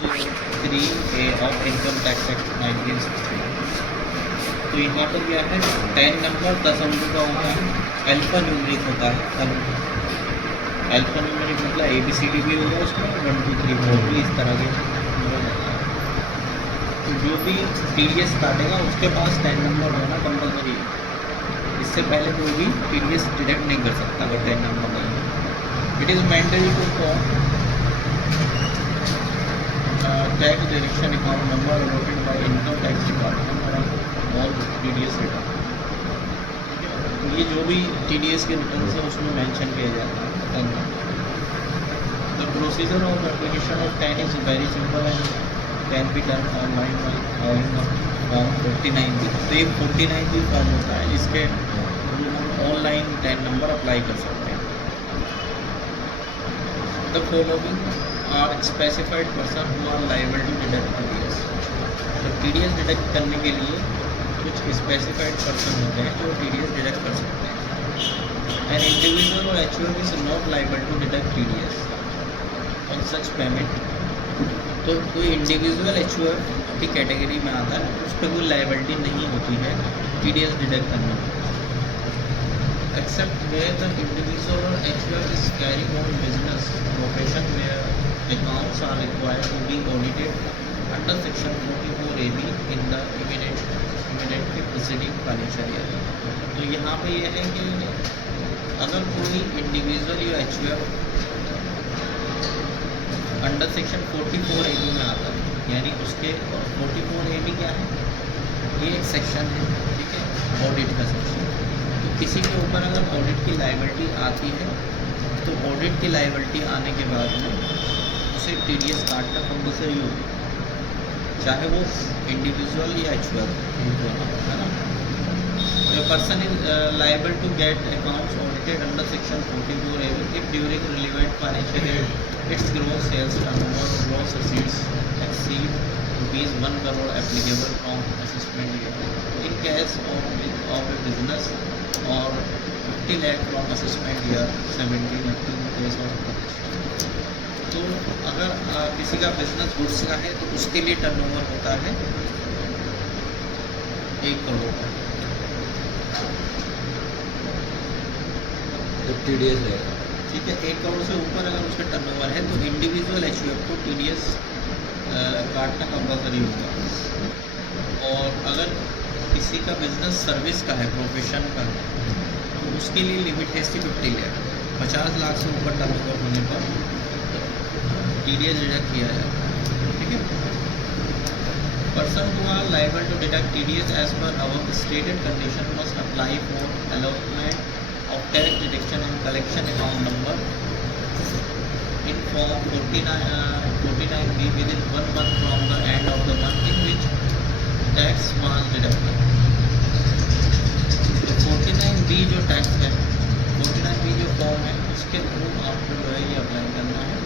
203A of income tax act 1960। तो यहाँ पर क्या है 10 नंबर 10 अंकों का होता है, अल्फा न्यूमरिक होता है। अल्फा न्यूमरिक मतलब ABCD भी होगा उसमें, 1 2 3 4 भी इस तरह के नंबर होता है। तो जो भी TDS काटेगा उसके पास 10 नंबर होना कंपलसरी है। इससे पहले कोई भी TDS डिडक्ट नहीं कर सकता अगर 10 नंबर नहीं है। It is mandatory to form tax direction account number allotted by income tax department और ऑल TDS रिटर्न। तो ये जो भी TDS के रिटर्न है उसमें मेंशन किया जाता है 10 number. The procedure of application of 10 is very simple and can be done online form 49B। तो ये 49B फॉर्म होता है, इसके ऑनलाइन 10 नंबर अप्लाई कर सकते हैं। The following are specified person who are liable to deduct TDS। तो TDS deduct करने के लिए कुछ स्पेसिफाइड पर्सन होते हैं जो TDS डिडक्ट कर सकते हैं। एन इंडिविजुअल और HUF is not liable to deduct TDS on such payment. तो कोई इंडिविजुअल HUF की कैटेगरी में आता है, उस पर कोई लायबिलिटी नहीं होती है TDS डिडक्ट करने में, एक्सेप्ट वेयर द इंडिविजुअल और HUF is carrying on business profession where accounts are required to be audited under section 44AB in the immediately preceding financial year। तो यहाँ पे ये है कि अगर कोई इंडिविजुअल या HUF अंडर सेक्शन 44AB में आता है, यानी उसके 44AB क्या है, ये एक सेक्शन है, ठीक है, ऑडिट का सेक्शन। तो किसी के ऊपर अगर ऑडिट की लायबिलिटी आती है तो ऑडिट की लायबिलिटी आने के बाद में उसे TDS काटना कंपलसरी होगी, चाहे वो इंडिविजुअल या HUF, है ना। A person is liable to get accounts audited under section 44AB if during relevant financial year its gross sales turnover or gross receipts exceed ₹1 crore applicable from assessment year in case of a business or 50 lakh from assessment year 17 up to the case of तो अगर किसी का business goods का है तो उसके लिए turnover होता है 1 करोड़ का। TDS है, ठीक है, 1 करोड़ से ऊपर अगर उसका टर्नओवर है तो इंडिविजुअल HUF को TDS काटना कंपलसरी होगा। और अगर किसी का बिजनेस सर्विस का है, प्रोफेशन का है, तो उसके लिए लिमिट है 50 लाख, 50 लाख से ऊपर टर्नओवर होने पर TDS डिडक्ट किया जाता है, ठीक है। Person who are liable to deduct TDS as per our stated condition must apply for allotment of tax deduction and collection account number in form 49B within 1 month from the end of the month in which tax was deducted. तो 49B जो tax है, 49B जो form है, उसके through आपको जो है ये अप्लाई करना है।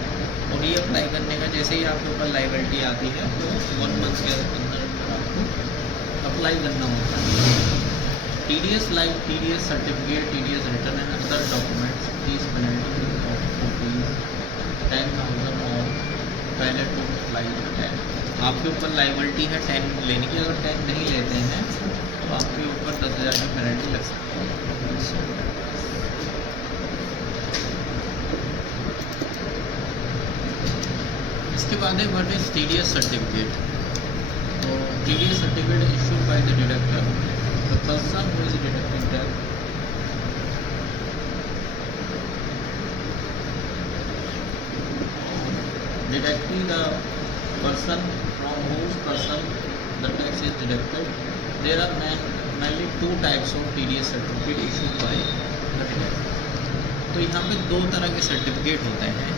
और ये अप्लाई करने का जैसे ही आपके ऊपर लायबिलिटी आती है तो 1 month के अंदर आपको अप्लाई करना होता है। TDS like TDS certificate, TDS return and other documents please penalty of ₹10,000 और पहले टू अप्लाई 10। आपके ऊपर लायबिलिटी है 10 लेने की, अगर 10 नहीं लेते हैं तो आपके ऊपर 10,000 की पेनल्टी लग सकती है। इसके बाद है व्हाट इज TDS सर्टिफिकेट। तो TDS certificate issued by the deductor, the person who is deducting tax. Deducting the person from whose person the tax is deducted. There are mainly 2 types of TDS certificate issued by the deductor। तो यहाँ पे 2 तरह के certificate होते हैं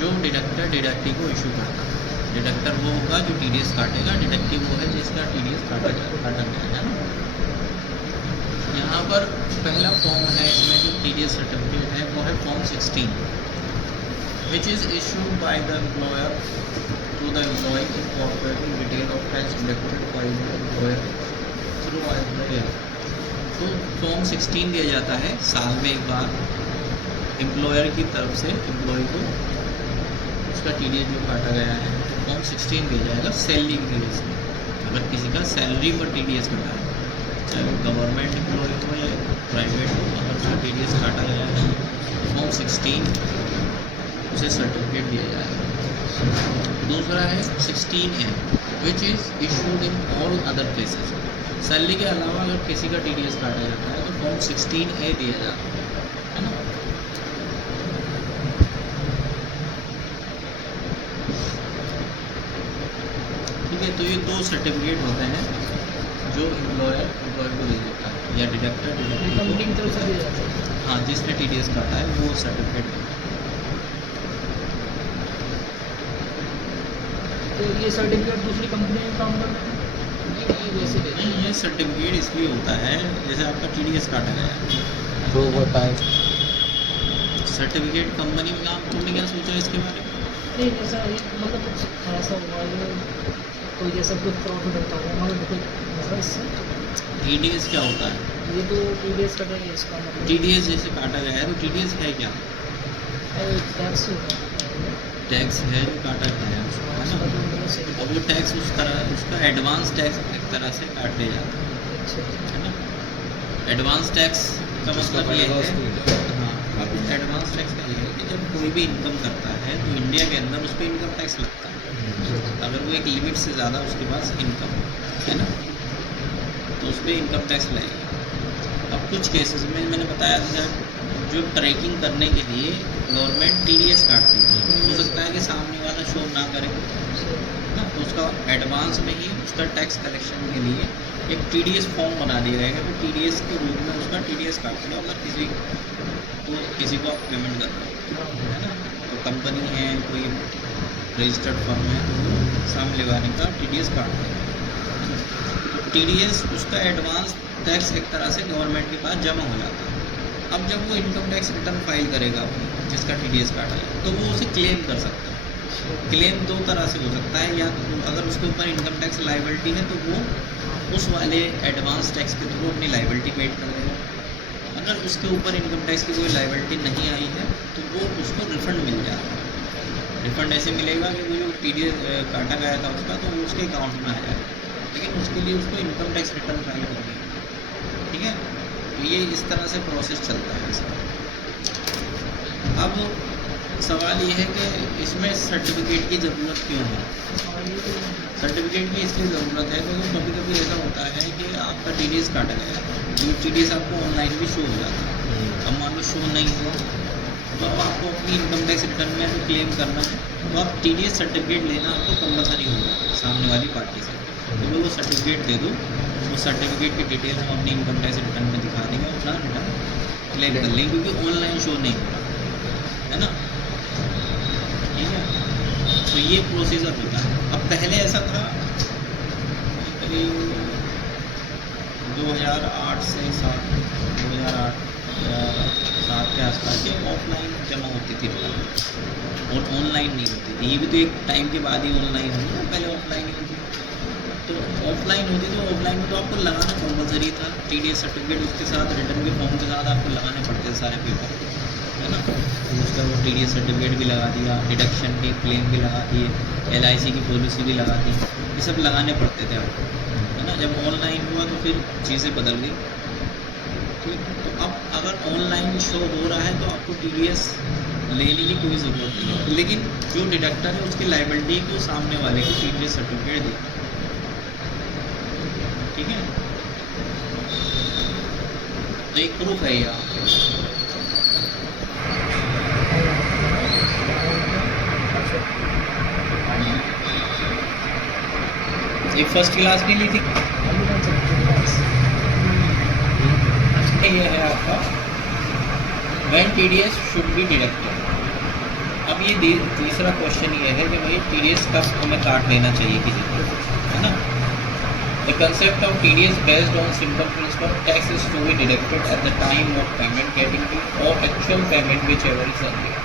जो deductor deductee को issue करता है। डिडक्टर वो होगा जो TDS काटेगा, डिडक्टिव वो है जिसका TDS काटा गया है ना। यहाँ पर पहला फॉर्म है इसमें जो TDS सर्टिफिकेट है वो है form 16 which is issued by the employer to the employee incorporating detail of tax deducted by the employer through year. तो फॉर्म 16 दिया जाता है साल में एक बार एम्प्लॉयर की तरफ से एम्प्लॉय को उसका TDS जो काटा गया है। फॉर्म फॉर्म 16 दिया जाएगा सैलरी के केस में। अगर किसी का सैलरी पर TDS कटा है, चाहे वो गवर्नमेंट एम्प्लॉय हो या प्राइवेट हो, अगर उसका TDS काटा गया है तो फॉर्म 16 उसे सर्टिफिकेट दिया जाएगा। दूसरा है 16A which is issued in all other cases. Salary के अलावा अगर किसी का TDS काटा जाता है तो फॉर्म 16A दिया जाता है ना। ठीक है, तो ये 2 सर्टिफिकेट होते हैं जो एम्प्लॉयर को दे देता है, या डिडक्टर कंपनी की तरफ से दिया जाता है। हाँ, जिसने TDS काटा है वो सर्टिफिकेट देता है। तो ये सर्टिफिकेट दूसरी कंपनी में काम करता है ये वैसे देते नहीं, हैं? ये सर्टिफिकेट इसलिए होता है जैसे आपका TDS काटा गया तो वो टाइम सर्टिफिकेट कंपनी में काम। तुमने क्या सोचा इसके बारे में? नहीं ऐसा मतलब कुछ ऐसा हुआ ये कोई जैसा कुछ प्रॉफिट होता है मतलब कोई मतलब इससे TDS क्या होता है? ये तो TDS कटा है इसका मतलब TDS जैसे काटा गया है तो TDS है क्या? टैक्स होता है टैक्स है जो काटा गया है उसका, है ना। और वो टैक्स उस तरह उसका एडवांस टैक्स एक तरह से काट लिया जाता है ना। एडवांस टैक्स का मतलब ये है, हाँ, अब एडवांस टैक्स का ये है कि जब कोई भी इनकम करता है तो इंडिया के अंदर उस पर इनकम टैक्स लगता है। अगर वो एक लिमिट से ज़्यादा उसके पास इनकम है ना, तो उस पर इनकम टैक्स लगेगा। अब कुछ केसेस में मैंने बताया था जो ट्रैकिंग करने के लिए गवर्नमेंट TDS काटती थी, हो सकता है कि सामने वाला शो ना करे ना, तो उसका एडवांस में ही उसका टैक्स कलेक्शन के लिए एक TDS फॉर्म बना दिया जाएगा। तो TDS के रूप में उसका TDS काट लो। अगर किसी को आप पेमेंट कर रहे हो, है ना, तो कंपनी है कोई रजिस्टर्ड फर्म है तो वो सामने वाले का TDS काट देगा। TDS उसका एडवांस टैक्स एक तरह से गवर्नमेंट के पास जमा हो जाता है। अब जब वो इनकम टैक्स रिटर्न फाइल करेगा अपनी जिसका TDS काटा है तो वो उसे क्लेम कर सकता है। क्लेम 2 तरह से हो सकता है, या तो अगर उसके ऊपर इनकम टैक्स लाइबिलिटी है तो वो उस वाले एडवांस टैक्स के थ्रू अपनी लाइबिलिटी पेड कर देगा। अगर उसके ऊपर इनकम टैक्स की कोई लाइबिलिटी नहीं आई है तो वो उसको रिफ़ंड मिल जाएगा। रिफ़ंड ऐसे मिलेगा कि वो जो TDS काटा गया था उसका तो वो उसके अकाउंट में आ जाएगा, लेकिन उसके लिए उसको इनकम टैक्स रिटर्न फाइल करनी है। ठीक है, तो ये इस तरह से प्रोसेस चलता है इसका। अब सवाल ये है कि इसमें सर्टिफिकेट की ज़रूरत क्यों है? सर्टिफिकेट की इसलिए ज़रूरत है क्योंकि कभी कभी ऐसा होता है कि आपका TDS काटा गया है, तो TDS आपको ऑनलाइन भी शो हो जाता है। अब मान लो शो नहीं हुआ तो अब आपको अपनी इनकम टैक्स रिटर्न में तो क्लेम करना है, तो आप TDS सर्टिफिकेट लेना आपको कंपलसरी होगा सामने वाली पार्टी से। तो वो सर्टिफिकेट दे दो, वो सर्टिफिकेट की डिटेल हम अपनी इनकम टैक्स रिटर्न में दिखा देंगे, अपना रिटर्न क्लेम कर लेंगे, क्योंकि ऑनलाइन शो नहीं हो रहा है ना। ठीक है, तो ये प्रोसीजर होता है। अब पहले ऐसा था करीब 2008 से 2008 या 7 के आसपास ये ऑफलाइन जमा होती थी रिटर्न और ऑनलाइन नहीं होती थी। ये भी तो एक टाइम के बाद ही ऑनलाइन हुई ना, पहले ऑफलाइन ही होती। तो ऑफलाइन होती तो ऑफलाइन में तो आपको लगाना कंपलसरी था TDS सर्टिफिकेट, उसके साथ रिटर्न के फॉर्म के साथ आपको लगाने पड़ते थे सारे पेपर, है ना। तो उसका वो TDS सर्टिफिकेट भी लगा दिया, डिडक्शन के क्लेम भी लगा दिए, LIC की पॉलिसी भी लगा दी, ये सब लगाने पड़ते थे आपको, है ना। जब ऑनलाइन हुआ तो फिर चीज़ें बदल गई। ठीक, तो अब अगर ऑनलाइन शो हो रहा है तो आपको TDS लेने की कोई ज़रूरत नहीं है, लेकिन जो डिडक्टर है उसकी लाइबिलिटी को सामने वाले को TDS सर्टिफिकेट दे। ठीक है, तो एक प्रूफ है ये आपके। ये फर्स्ट क्लास भी ली थी। ये है आपका when TDS should be deducted. अब ये तीसरा क्वेश्चन ये है कि भाई TDS कब हमें काट लेना चाहिए किसी को, है ना। The concept of TDS based on simple principle, tax is to be deducted at the time of payment getting due or actual payment whichever is earlier.